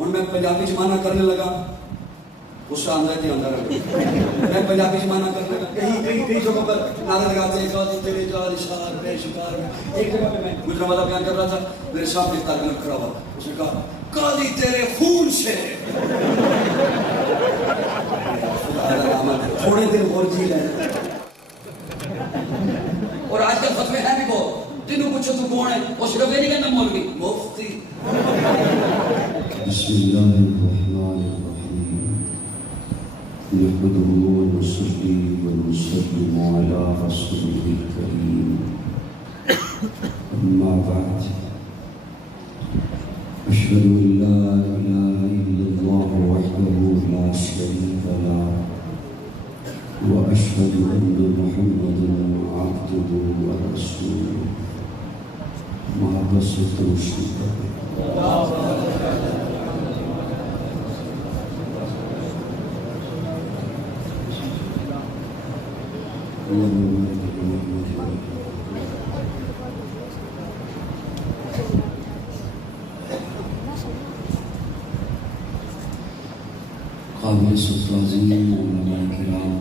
ہوں میں پنجابی چ مانا کرنے لگا، اس کا اندر ہی اندر میں پنجابی چ مانا کرنے لگا، کئی جگہوں پر نعرے لگاتے ہیں قاضی تیرے جال اشار بے شکار میں. ایک جگہ پہ میں مجرم والا بیان کر رہا تھا، میرے سامنے ایک طالب علم کھڑا ہوا، اس نے کہا قاضی تیرے خون سے. تھوڑے دن اور جی لیں. اور آج کل فتوے ہیں بھی بہت، تینوں پوچھو تو کون ہے، وہ صرف یہ نہیں کہنا مولوی، مفتی. بسم اللہ الرحمن الرحیم، نحمده ونصلي ونسلم على رسوله الكريم، اما بعد، اشهد ان لا اله الا الله وحده لا شريك له، واشهد ان محمدا عبده ورسوله. ما بسط رشدك قابل تعظیم علماء کرام،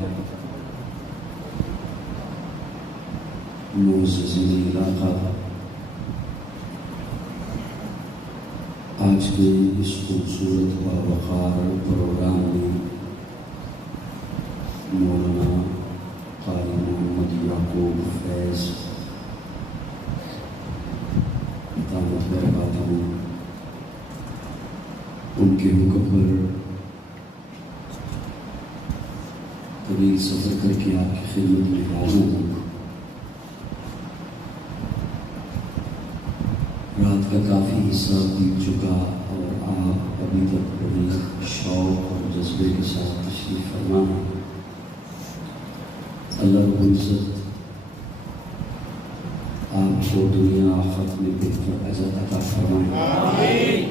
معززین علاقہ، آج کے اس خوبصورت باوقار پروگرام میں مولانا قاری محمد یعقوب فیض دامت برکاتہ ان کے حکم پر طویل سفر کر کے آپ کی خدمت میں حاضر ہوں. رات کا کافی حصہ بیت چکا اور آپ ابھی تک بڑی شوق اور جذبے کے ساتھ تشریف فرما ہیں. اللہ رب العزت آپ کو دنیا آخرت میں بہتر عزت عطا فرمائے.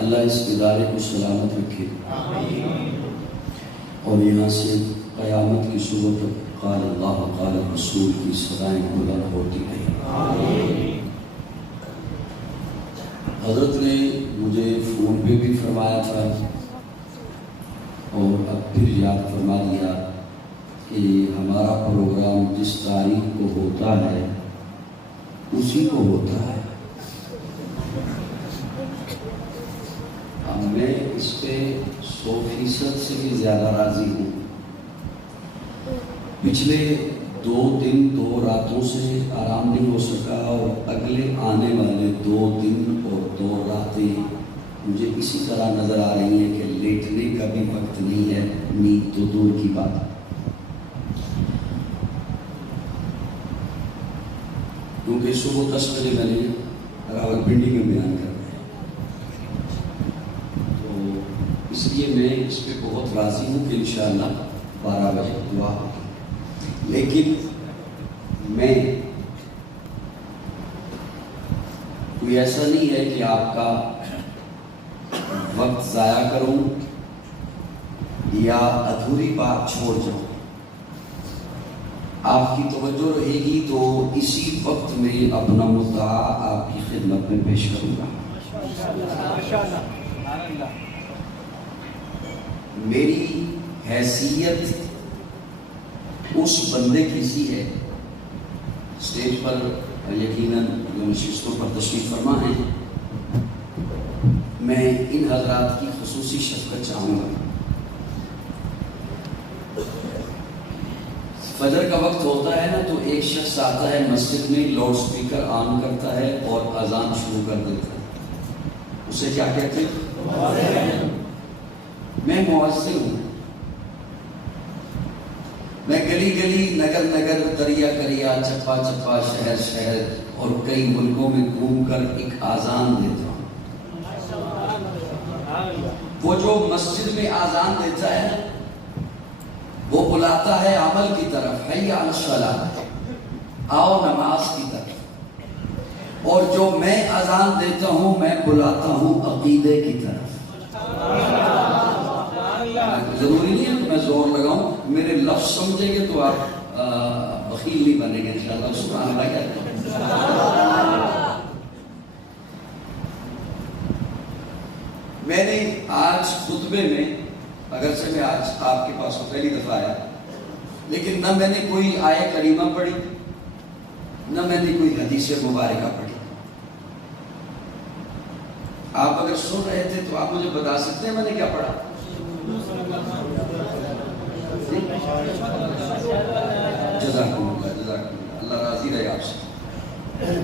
اللہ اس ادارے کو سلامت رکھے اور یہاں سے قیامت کی صبح تک قال اللہ قال رسول کی صدائیں بلند ہوتی رہیں. حضرت نے مجھے فون پہ بھی فرمایا تھا اور اب پھر یاد فرما دیا کہ ہمارا پروگرام جس تاریخ کو ہوتا ہے اسی کو ہوتا ہے. میں اس پہ 100% سے بھی زیادہ راضی ہوں. پچھلے 2 دن 2 راتوں سے آرام نہیں ہو سکا اور اگلے آنے والے 2 دن اور 2 راتیں مجھے اسی طرح نظر آ رہی ہیں کہ لیٹنے کا بھی وقت نہیں ہے، نیند تو دور کی بات. کیونکہ صبح 10 بجے میں نے راولپنڈی میں بیان کر، اس لیے میں اس پہ بہت راضی ہوں کہ انشاءاللہ 12 بجے دعا ہوگی. لیکن میں کوئی ایسا نہیں ہے کہ آپ کا وقت ضائع کروں یا ادھوری بات چھوڑ جاؤں. آپ کی توجہ رہے گی تو اسی وقت میں اپنا مدعا آپ کی خدمت میں پیش کروں گا. میری حیثیت اس بندے کی سی ہے، اسٹیج پر یقیناً جو نشستوں پر تشریف فرما ہیں، میں ان حضرات کی خصوصی شفقت چاہوں گا. فجر کا وقت ہوتا ہے نا تو ایک شخص آتا ہے مسجد میں، لاؤڈ سپیکر آن کرتا ہے اور اذان شروع کر دیتا ہے. اسے کیا کہتے ہیں؟ میں مؤذن ہوں. میں گلی گلی، نگر نگر، دریا دریا، چپا چپا، شہر شہر اور کئی ملکوں میں گھوم کر ایک اذان دیتا ہوں. وہ جو مسجد میں اذان دیتا ہے وہ بلاتا ہے عمل کی طرف، حی علی الصلاۃ، آؤ نماز کی طرف. اور جو میں اذان دیتا ہوں میں بلاتا ہوں عقیدے کی طرف. ضروری نہیں ہے کہ میں زور لگاؤں، میرے لفظ سمجھیں گے تو آپ بخیل نہیں بنیں گے انشاءاللہ. سبحان اللہ کہتے ہیں. میں نے آج خطبے میں، اگرچہ میں آج آپ کے پاس پہلی دفعہ آیا، لیکن نہ میں نے کوئی آیت کریمہ پڑھی، نہ میں نے کوئی حدیث مبارکہ پڑھی. آپ اگر سن رہے تھے تو آپ مجھے بتا سکتے ہیں میں نے کیا پڑھا؟ جزاکم اللہ، جزاکم اللہ راضی رہے آپ سے.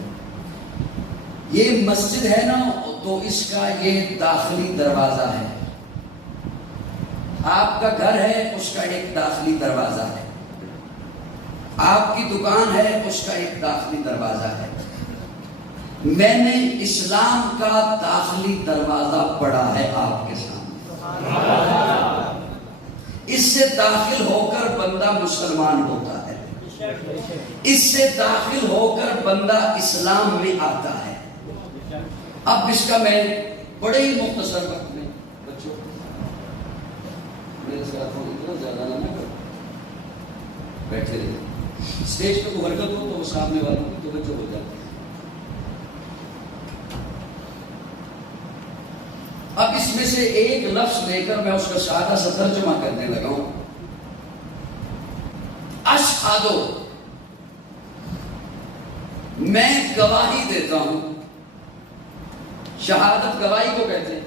یہ مسجد ہے نا تو اس کا یہ داخلی دروازہ ہے. آپ کا گھر ہے اس کا ایک داخلی دروازہ ہے. آپ کی دکان ہے اس کا ایک داخلی دروازہ ہے. میں نے اسلام کا داخلی دروازہ پڑھا ہے آپ کے سامنے. اس سے داخل ہو کر بندہ مسلمان ہوتا ہے، اس سے داخل ہو کر بندہ اسلام میں آتا ہے. اب اس کا میں بڑے ہی مختصر وقت میں، بچوں میرے ساتھ اتنا زیادہ نہ کرو، بیٹھے رہے. اسٹیج پہ کوئی حرکت ہو تو سامنے والوں کی توجہ ہو جاتی ہے. اب اس میں سے ایک لفظ لے کر میں اس کا سادہ سا ترجمہ کرنے لگا ہوں. اشہدو، میں گواہی دیتا ہوں. شہادت گواہی کو کہتے ہیں.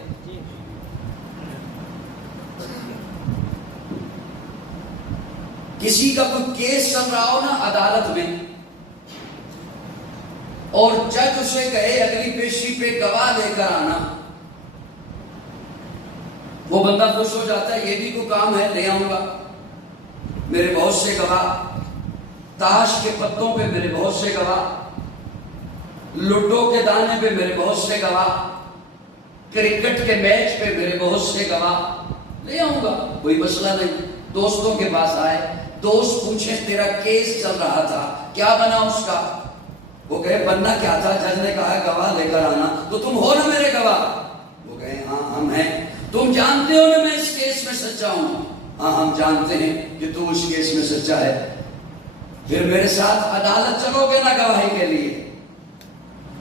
کسی کا کوئی کیس چل رہا ہو نا عدالت میں، اور جج اسے کہے اگلی پیشی پہ گواہ لے کر آنا، وہ بندہ خوش ہو جاتا ہے. یہ بھی کوئی کام ہے، لے آؤں گا. میرے بہت سے گواہ، تاش کے پتوں پہ میرے بہت سے گواہ، لوڈو کے دانے پہ میرے بہت سے گواہ، کرکٹ کے میچ پہ میرے بہت سے گواہ، لے آؤں گا. کوئی مسئلہ نہیں. دوستوں کے پاس آئے، دوست پوچھیں تیرا کیس چل رہا تھا کیا بنا اس کا؟ وہ کہے بننا کیا تھا، جج نے کہا گواہ لے کر آنا. تو تم ہو نا میرے گواہ؟ وہ کہے ہاں ہم ہیں. تم جانتے ہو نا میں اس کیس میں سچا ہوں؟ ہاں ہم جانتے ہیں کہ تم اس کیس میں سچا ہے. پھر میرے ساتھ عدالت چلو گے نا گواہی کے لیے؟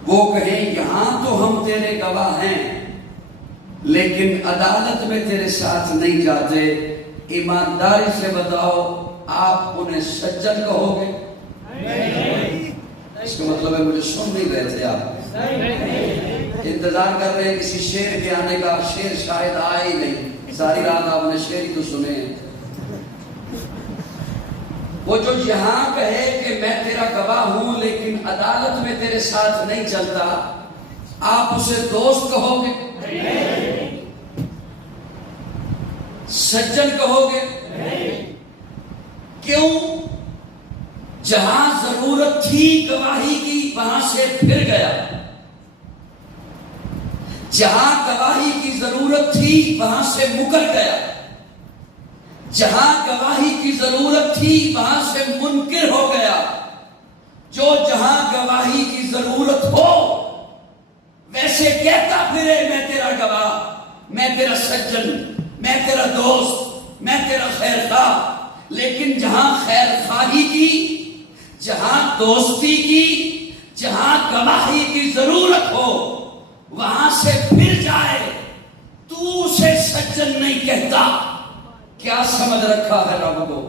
وہ کہیں یہاں تو ہم تیرے گواہ ہیں لیکن عدالت میں تیرے ساتھ نہیں جاتے. ایمانداری سے بتاؤ آپ انہیں سجن کہو گے؟ اس کا مطلب ہے مجھے سن نہیں رہے تھے، آپ انتظار کر رہے ہیں کسی شیر کے آنے کا. شیر شاید آئے ہی نہیں. ساری رات آپ نے شیر ہی تو سنے. وہ جو یہاں کہے کہ میں تیرا گواہ ہوں لیکن عدالت میں تیرے ساتھ نہیں چلتا، آپ اسے دوست کہو گے؟ سجن کہو گے؟ کیوں؟ جہاں ضرورت تھی گواہی کی وہاں سے پھر گیا. جہاں گواہی کی ضرورت تھی وہاں سے مکر گیا. جہاں گواہی کی ضرورت تھی وہاں سے منکر ہو گیا. جو جہاں گواہی کی ضرورت ہو ویسے کہتا پھرے میں تیرا گواہ، میں تیرا سجن، میں تیرا دوست، میں تیرا خیر خواہ. لیکن جہاں خیر خواہی کی، جہاں دوستی کی، جہاں گواہی کی ضرورت ہو وہاں سے پھر جائے تو اسے سجن نہیں کہتا. کیا سمجھ رکھا ہے رب کو؟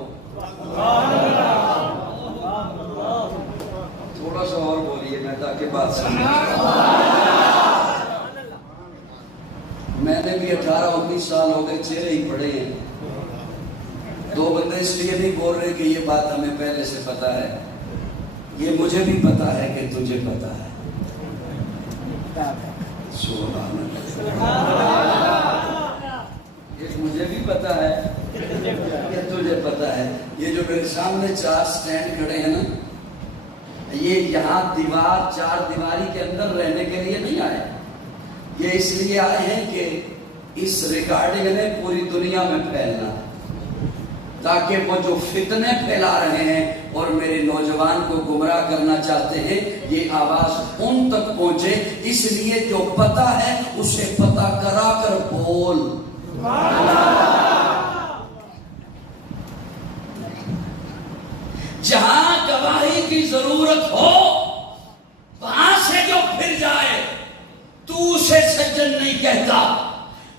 تھوڑا سا اور بولیے میں تاکہ بات سمجھ. میں نے بھی 18-19 سال ہو گئے، چہرے ہی پڑے ہیں. دو بندے اس لیے نہیں بول رہے کہ یہ بات ہمیں پہلے سے پتا ہے. یہ مجھے بھی پتا ہے کہ تجھے پتا ہے. سبحان اللہ. یہ مجھے بھی پتا ہے کہ تجھے پتا ہے. یہ جو میرے سامنے 4 سٹینڈ کھڑے ہیں نا، یہ یہاں دیوار 4 دیواری کے اندر رہنے کے لیے نہیں آئے. یہ اس لیے آئے ہیں کہ اس ریکارڈنگ نے پوری دنیا میں پھیلنا، تاکہ وہ جو فتنے پھیلا رہے ہیں اور میرے نوجوان کو گمراہ کرنا چاہتے ہیں، یہ آواز ان تک پہنچے، اس لیے جو پتہ ہے اسے پتہ کرا کر بول۔ جہاں گواہی کی ضرورت ہو وہاں سے جو پھر جائے تو اسے سجن نہیں کہتا۔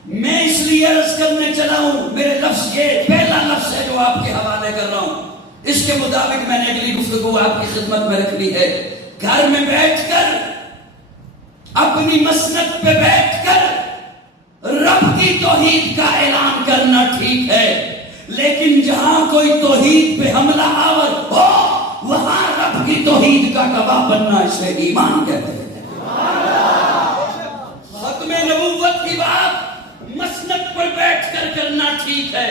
میں اس لیے عرض کرنے چلا ہوں، میرے لفظ یہ پہلا لفظ ہے جو آپ کے حوالے کر رہا ہوں، اس کے مطابق میں نے اگلی گفتگو آپ کی خدمت میں رکھنی ہے۔ گھر میں بیٹھ کر اپنی مسند پہ بیٹھ کر رب کی توحید کا اعلان کرنا ٹھیک ہے، لیکن جہاں کوئی توحید پہ حملہ آور ہو وہاں رب کی توحید کا گواہ بننا اسے ایمان کہتے ہیں۔ ختم نبوت کی بات مسند پر بیٹھ کر کرنا ٹھیک ہے،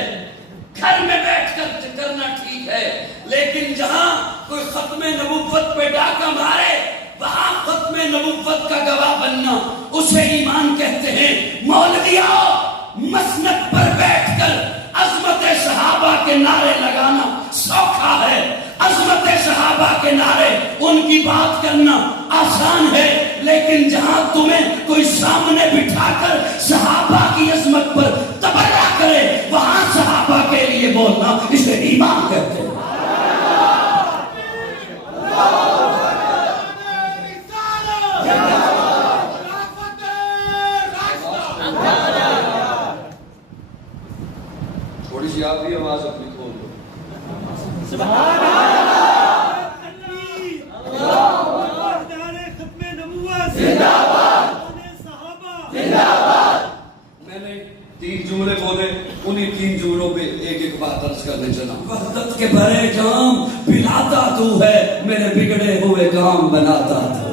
گھر میں بیٹھ کر کرنا ٹھیک ہے، لیکن جہاں کوئی ختم نبوت پہ ڈاکہ مارے وہاں ختم نبوت کا گواہ بننا اسے ایمان کہتے ہیں۔ مولویوں، مسند پر بیٹھ کر عظمت صحابہ کے نعرے لگانا سوکھا ہے، عظمت صحابہ کے نعرے ان کی بات کرنا آسان ہے، لیکن جہاں تمہیں کوئی سامنے بٹھا کر صحابہ کی عظمت پر تبرہ کرے وہاں صحابہ کے لیے بولنا اسے ایمان کہتے ہیں۔ تھوڑی سی آپ بھی آواز اپنی کھول دو۔ میں نے 3 جملے بولے، انہی 3 جملوں پہ ایک ایک بات عرض کرنے چلا۔ وحدت کے بھرے جام پلاتا تو ہے، میرے بگڑے ہوئے کام بناتا تو۔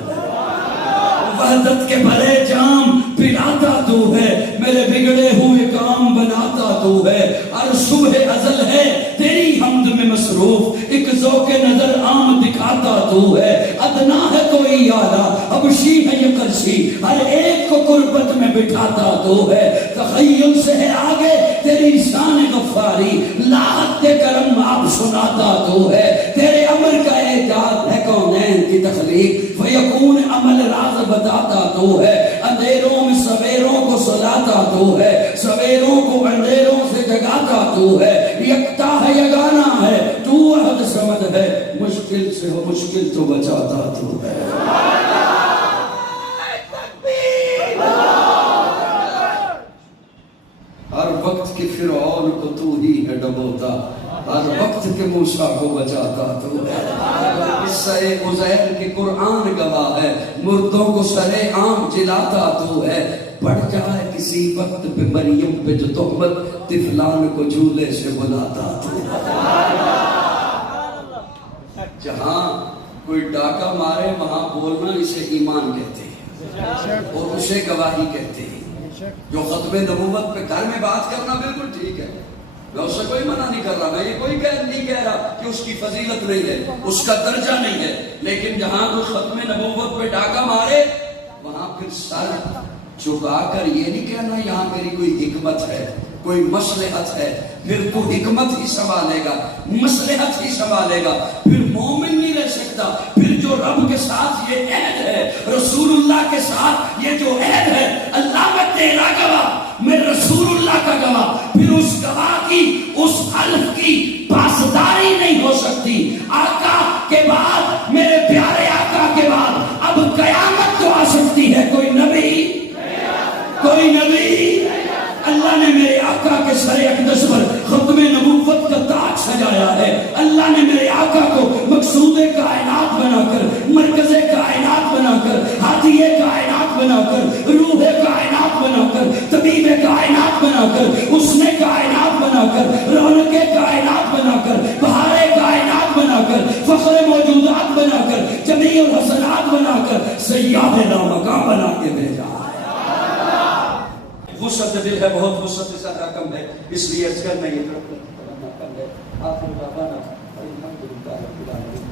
وحدت کے بھرے جام پلاتا تو ہے، میرے بگڑے ہوئے کام بناتا تو ہے۔ ہر صبح ازل ہے تیری حمد میں مصروف، ایک ذوق نظر عام دکھاتا تو ہے۔ ادنا ہے کوئی اعلیٰ، حبشی ہے یہ قرشی، ہر ایک کو قربت میں بٹھاتا تو ہے۔ تخیل سے ہے آگے تیری شان غفاری، لاحت کرم آپ سناتا تو ہے۔ تیرے امر کا ایجاد ہے کونین کی تخلیق، فیکون عمل راز بتاتا تو ہے۔ اندھیروں میں سویروں کو سلاتا تو ہے، سویروں کو اندھیروں سے جگاتا تو ہے۔ یکتا ہے یگانا ہے تو احد سمد ہے، مشکل سے ہو مشکل تو بچاتا تو ہے۔ ہر وقت کے فرعون کو تو ہی ہے ڈبوتا، ہر وقت کے موسیٰ کو بچاتا تو ہے۔ قصہ عزیر کے قرآن گواہ ہے، مردوں کو سرے عام جلاتا تو ہے۔ پڑ جائے کسی وقت پہ مریم پہ جو تہمت، طفلان کو جھولے سے بلاتا تو ہے۔ جہاں کوئی ڈاکہ مارے وہاں بولنا اسے ایمان کہتے ہیں اور اسے گواہی کہتے ہیں۔ جو ختم نبوت پہ گھر میں بات کرنا بالکل ٹھیک ہے، میں اس سے کوئی منع نہیں کر رہا، میں یہ کوئی نہیں کہہ رہا کہ اس کی فضیلت نہیں ہے، اس کا درجہ نہیں ہے، لیکن جہاں کوئی ختم نبوت پہ ڈاکہ مارے وہاں پھر سر جھکا کر یہ نہیں کہنا یہاں میری کوئی حکمت ہے، کوئی مصلحت ہے، پھر تو حکمت ہی سنبھالے گا، مصلحت ہی سنبھالے گا، پھر مومن نہیں رہ سکتا۔ پھر جو رب کے ساتھ یہ عہد ہے، رسول اللہ کے ساتھ یہ جو عہد ہے، اللہ میں تیرا گواہ، میں رسول اللہ کا گواہ، پھر اس گواہ کی اس حلف کی پاسداری نہیں ہو سکتی۔ آقا کے بعد، میرے پیارے آقا کے بعد اب قیامت تو آ سکتی ہے، کوئی نبی اللہ نے میرے آقا کے سر اقدس پر ختم نبوت کا تاج سجایا ہے۔ اللہ نے میرے آقا کو مقصود کائنات بنا کر، مرکز کائنات بنا کر، ہادی کائنات بنا کر، روح کائنات بنا کر، طبیب کائنات بنا کر، حسن کائنات بنا کر، رونق کائنات بنا کر، بہار کائنات بنا کر، فخر موجودات بنا کر، جمیع الحسنات بنا کر، سیاح لامکان بنا کے بھیجا۔ وسعت دل ہے بہت، وسعت زیادہ کم ہے، اس لیے اس کرنا یہ کم ہے۔ آخر دعوانا الحمدللہ رب العالمین۔